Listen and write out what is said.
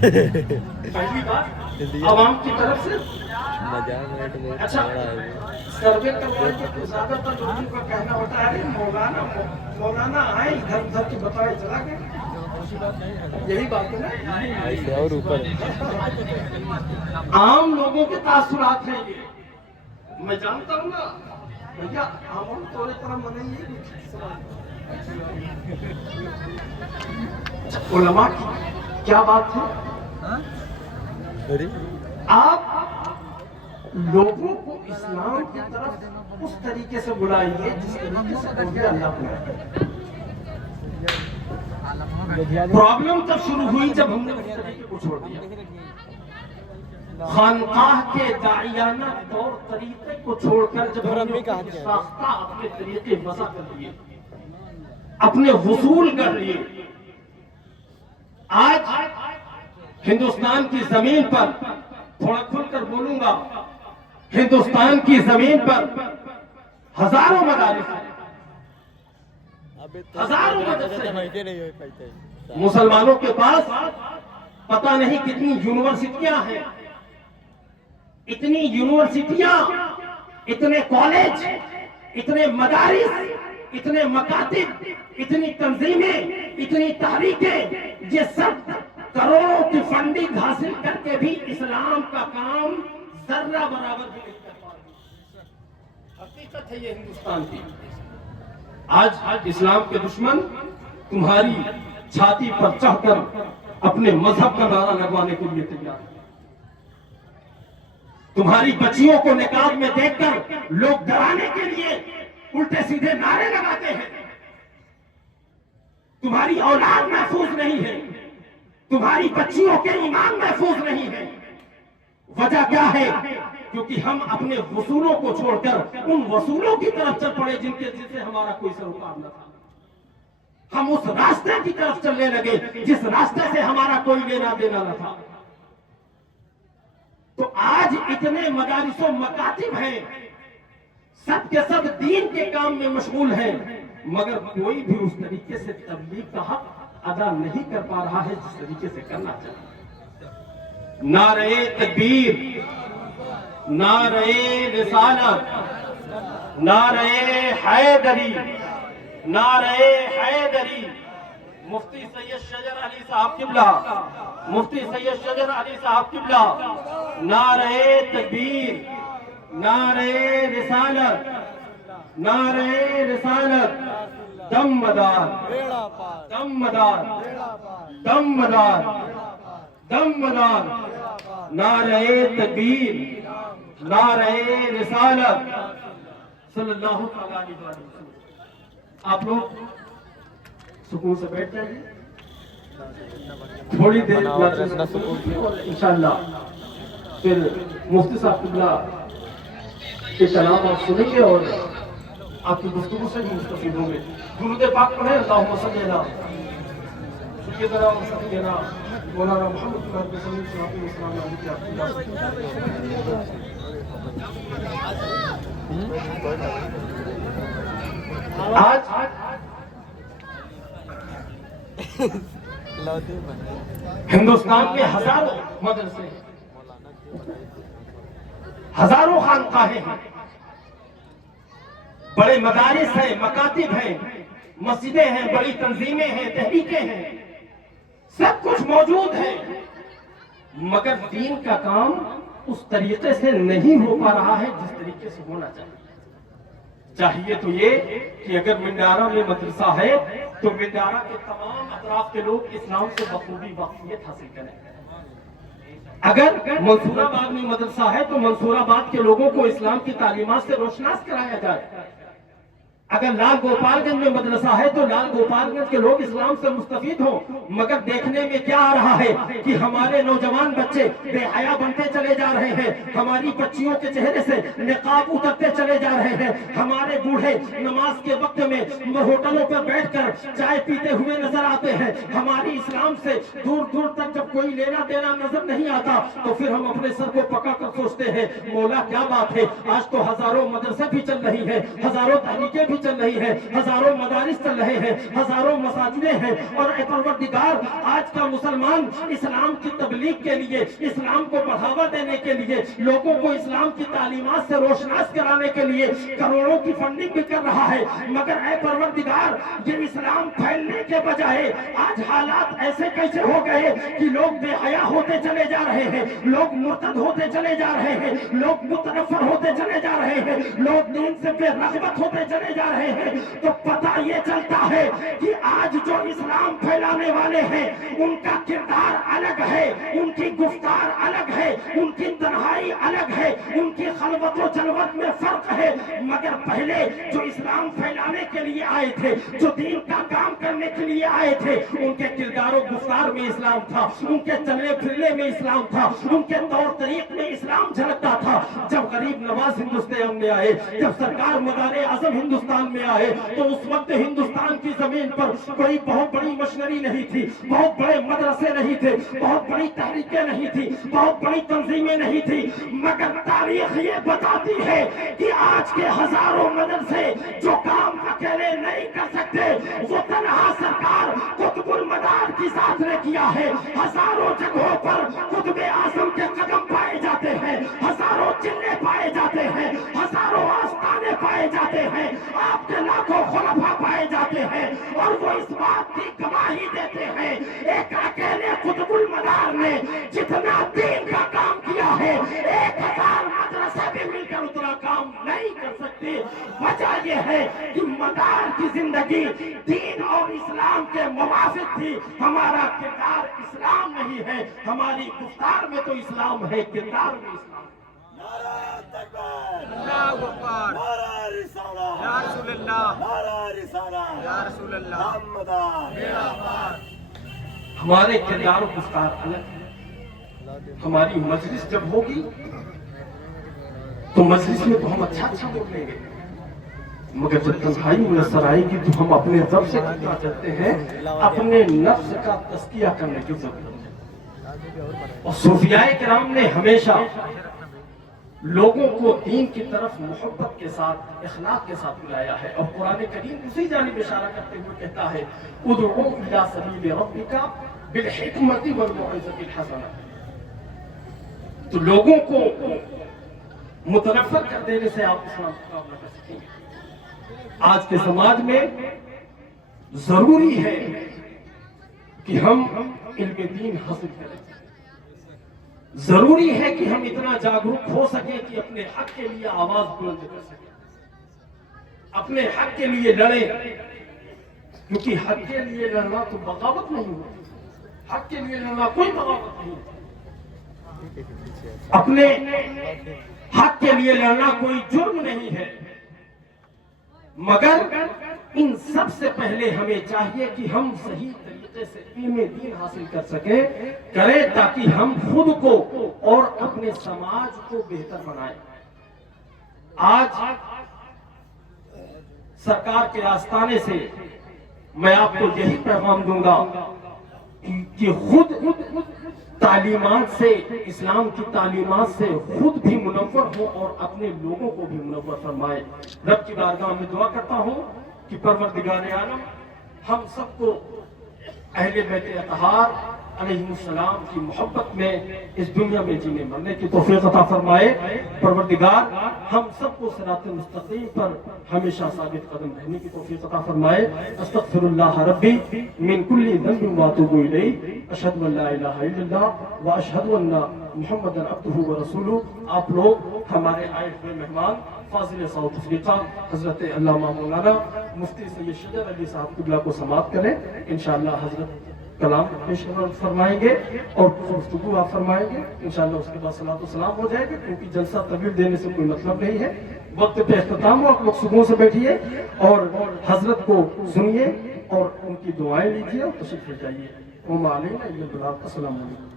پہلی بات عوام کی طرف سے اچھا سروے کروانے کے زیادہ تر لوگوں کا کہنا ہوتا ہے مولانا آئے ادھر ادھر کے بتائے چلا گیا، یہی بات ہے نا، اور اوپر عام لوگوں کے تاثرات ہیں یہ، میں جانتا ہوں نا بھیا عوام تو طرح منائیے علماء کی کیا بات ہے، آپ لوگوں کو اسلام کی طرف اس طریقے سے بلائیے جس طریقے سے بولے اللہ بلائے۔ پرابلم تب شروع ہوئی جب ہم نے اس طریقے کو چھوڑ دیا، خانقاہ کے داعیانہ طور طریقے کو چھوڑ کر جب ہم نے ساختہ اپنے طریقے وضع کر لیے، اپنے حصول کر لیے، آج ہندوستان کی زمین پر تھوڑا کھل کر بولوں گا، ہندوستان کی زمین پر ہزاروں مدارس ہیں، ہزاروں مدرسے، مسلمانوں کے پاس پتہ نہیں کتنی یونیورسٹیاں ہیں، اتنی یونیورسٹیاں، اتنے کالج، اتنے مدارس، اتنے مکاتب، اتنی تنظیمیں، اتنی تحریکیں، یہ سب کروڑوں کی فنڈنگ حاصل کر کے بھی اسلام کا کام ذرہ برابر بھی نہیں کر پا رہی۔ حقیقت ہے یہ ہندوستان کی۔ آج اسلام کے دشمن تمہاری چھاتی پر چڑھ کر اپنے مذہب کا نعرہ لگوانے کے لیے تیار ہیں، تمہاری بچیوں کو نقاب میں دیکھ کر لوگ ڈرانے کے لیے الٹے سیدھے نعرے لگاتے ہیں، تمہاری اولاد محفوظ نہیں ہے، تمہاری بچیوں کے ایمان محفوظ نہیں ہے۔ وجہ کیا ہے؟ کیونکہ ہم اپنے وصولوں کو چھوڑ کر ان وصولوں کی طرف چل پڑے جن سے ہمارا کوئی سروکار نہ تھا، ہم اس راستے کی طرف چلنے لگے جس راستے سے ہمارا کوئی لینا دینا نہ تھا۔ تو آج اتنے مدارس و مکاتب ہیں، سب کے سب دین کے کام میں مشغول ہیں، مگر کوئی بھی اس طریقے سے تبلیغ کا حق ادا نہیں کر پا رہا ہے جس طریقے سے کرنا چاہیے۔ نعرہ تکبیر، نعرہ رسالت، نعرہ حیدری، نعرہ حیدری، مفتی سید شجر علی صاحب قبلہ، مفتی سید شجر علی صاحب قبلہ، نعرہ تکبیر، نعرہ رسالت، نعرہ رسالت، دم مدار، دم مدار، دم مدار، دم مدار، نعرہ تکبیر، نعرہ رسالت، صلی اللہ علیہ وسلم۔ آپ لوگ سکون سے بیٹھ جائیے، تھوڑی دیر اور انشاءاللہ پھر مفتی صاحب قبلہ کے کلام آپ سنیں گے اور آپ کی گفتگو سے بھی مستفید ہوں گے۔ درود پاک پڑھیں، اللہم صلی علی سیدنا و سیدنا مولانا محمد صلی اللہ علیہ وسلم۔ آج ہندوستان کے ہزاروں مدرسے ہیں، ہزاروں خانقاہیں ہیں، بڑے مدارس ہیں، مکاتب ہیں، مسجدیں ہیں، بڑی تنظیمیں ہیں، تحریکیں ہیں، سب کچھ موجود ہے، مگر دین کا کام اس طریقے سے نہیں ہو پا رہا ہے جس طریقے سے ہونا چاہیے۔ چاہیے تو یہ کہ اگر منڈارا میں مدرسہ ہے تو منڈارا کے تمام اطراف کے لوگ اسلام سے بخوبی واقفیت حاصل کریں۔ اگر منصور آباد میں مدرسہ ہے تو منصور آباد کے لوگوں کو اسلام کی تعلیمات سے روشناس کرایا جائے۔ اگر لال گوپال گنج میں مدرسہ ہے تو لال گوپال گنج کے لوگ اسلام سے مستفید ہوں، مگر دیکھنے میں کیا آ رہا ہے کہ ہمارے نوجوان بچے بے حیا بنتے چلے جا رہے ہیں، ہماری بچیوں کے چہرے سے نقاب اترتے چلے جا رہے ہیں، ہمارے بوڑھے نماز کے وقت میں ہوٹلوں پر بیٹھ کر چائے پیتے ہوئے نظر آتے ہیں، ہماری اسلام سے دور دور تک جب کوئی لینا دینا نظر نہیں آتا تو پھر ہم اپنے سر کو پکڑ کر سوچتے ہیں مولا کیا بات ہے، آج تو ہزاروں مدرسے بھی چل رہی ہیں، ہزاروں تحریکیں بھی بھی چل رہی ہے، ہزاروں مدارس چل رہے ہیں، ہزاروں مساجدیں ہیں، اور اے پروردگار آج کا مسلمان اسلام کی تبلیغ کے لیے، اسلام کو بڑھاوا دینے کے لیے، لوگوں کو اسلام کی تعلیمات سے روشناس کرانے کے لیے کروڑوں کی فنڈنگ بھی کر رہا ہے، مگر اے پروردگار یہ اسلام پھیلنے کے بجائے آج حالات ایسے کیسے ہو گئے کہ لوگ بے حیا ہوتے چلے جا رہے ہیں، لوگ مرتد ہوتے چلے جا رہے ہیں، لوگ متنفر ہوتے چلے جا رہے ہیں، لوگ دین سے بے رغبت ہوتے چلے جا رہے ہیں۔ تو پتہ یہ چلتا ہے کہ آج جو اسلام پھیلانے والے ہیں ان کا کردار الگ ہے، ان کی گفتار الگ ہے، ان کی تنہائی الگ ہے، ان کی خلوت و جلوت میں فرق ہے، مگر پہلے جو اسلام پھیلانے کے لیے آئے تھے، جو دین کا کام کرنے کے لیے آئے تھے، ان کے کردار و گفتار میں اسلام تھا، ان کے چلنے پھرنے میں اسلام تھا، ان کے طور طریق میں اسلام جھلکتا تھا۔ جب غریب نواز ہندوستان میں آئے، جب سرکار مدار اعظم ہندوستان میں آئے، تو اس وقت ہندوستان کی زمین پر کوئی بہت بڑی مشنری نہیں تھی، بہت بڑے مدرسے نہیں تھے، بہت بڑی تحریکیں نہیں تھی، بہت بڑی تنظیمیں نہیں تھی، مگر تاریخ یہ بتاتی ہے کہ آج کے ہزاروں مدرسے جو کام اکیلے نہیں کر سکتے وہ تنہا سرکار قطب المدار کی ذات نے کیا ہے۔ ہزاروں جگہوں پر قطب اعظم کے قدم پائے جاتے ہیں، ہزاروں چلے پائے جاتے ہیں، ہزاروں آستانے پائے جاتے ہیں، آپ کے لاکھوں خلفاء پائے جاتے ہیں، اور وہ اس بات کی گواہی دیتے ہیں ایک اکیلے قطب المدار نے جتنا دین کا کام کیا ہے 1000 مدرسے بھی مل کر اتنا کام نہیں کر سکتے۔ وجہ یہ ہے کہ مدار کی زندگی دین اور اسلام کے موافق تھی، ہمارا کردار اسلام نہیں ہے، ہماری گفتار میں تو اسلام ہے، کردار میں اسلام۔ نعرہ تکبیر، اللہ اکبر، نعرہ رسالہ، یا رسول اللہ، نعرہ رسالہ، یا رسول اللہ، محمد میرا آباد۔ ہمارے کردار و گفتار الگ ہے۔ ہماری مجلس جب ہوگی تو مجلس میں تو ہم اچھا بول لیں گے، مگر جب تنہائی میسر آئے گی تو ہم اپنے رب سے کتنا چاہتے ہیں، اپنے نفس کا تزکیہ کرنے کی ضرورت ہے۔ اور صوفیاء کرام نے ہمیشہ لوگوں کو دین کی طرف محبت کے ساتھ، اخلاق کے ساتھ بلایا ہے، اور قرآن کریم اسی جانب اشارہ کرتے ہوئے کہتا ہے ادعو الی سبیل ربک بالحکمت والموعظۃ الحسنہ۔ تو لوگوں کو متنفر کر دینے سے آپ اسلام کا مقابلہ کر سکیں گے۔ آج کے سماج میں ضروری ہے کہ ہم علم دین حاصل کریں، ضروری ہے کہ ہم اتنا جاگروک ہو سکیں کہ اپنے حق کے لیے آواز بلند کر سکیں، اپنے حق کے لیے لڑیں، کیونکہ حق کے لیے لڑنا تو بغاوت نہیں ہوتی، حق کے لیے لڑنا کوئی بغاوت نہیں ہوتی، اپنے حق کے لیے لڑنا کوئی جرم نہیں ہے، مگر ان سب سے پہلے ہمیں چاہیے کہ ہم صحیح طریقے سے علم دین حاصل کر سکیں، کریں تاکہ ہم خود کو اور اپنے سماج کو بہتر بنائیں۔ آج سرکار کے آستانے سے میں آپ کو یہی پیغام دوں گا کہ خود تعلیمات سے، اسلام کی تعلیمات سے خود بھی منور ہو اور اپنے لوگوں کو بھی منور فرمائے۔ رب کی بارگاہ میں دعا کرتا ہوں کہ پروردگار عالم ہم سب کو اہل بیت اطہار علیہ السلام کی محبت میں اس دنیا میں جینے مرنے کی توفیق عطا فرمائے۔ پروردگار ہم سب کو صراط مستقیم پر ہمیشہ ثابت قدم رہنے کی توفیق عطا فرمائے۔ استغفر اللہ ربی من کل ذنب واتوب الیہ، اشہد ان لا الہ الا اللہ واشہد ان محمد عبدہ ورسولہ۔ آپ لوگ ہمارے آئے ہوئے مہمان فاضل ساؤتھ افریقہ حضرت علامہ مولانا مفتی سید شجر علی صاحب قبلہ کو سماعت کریں۔ انشاءاللہ حضرت کلام پیش فرمائیں گے اور گفتگو آپ فرمائیں گے، انشاءاللہ اس کے بعد صلاۃ و سلام ہو جائے گا، کیونکہ جلسہ طویل دینے سے کوئی مطلب نہیں ہے۔ وقت پہ اختتام ہو، آپ لوگ سکون سے بیٹھیے اور حضرت کو سنیے اور ان کی دعائیں لیجیے اور تشریف لے جائیے۔ وما علینا الا البلاغ۔ السلام علیکم۔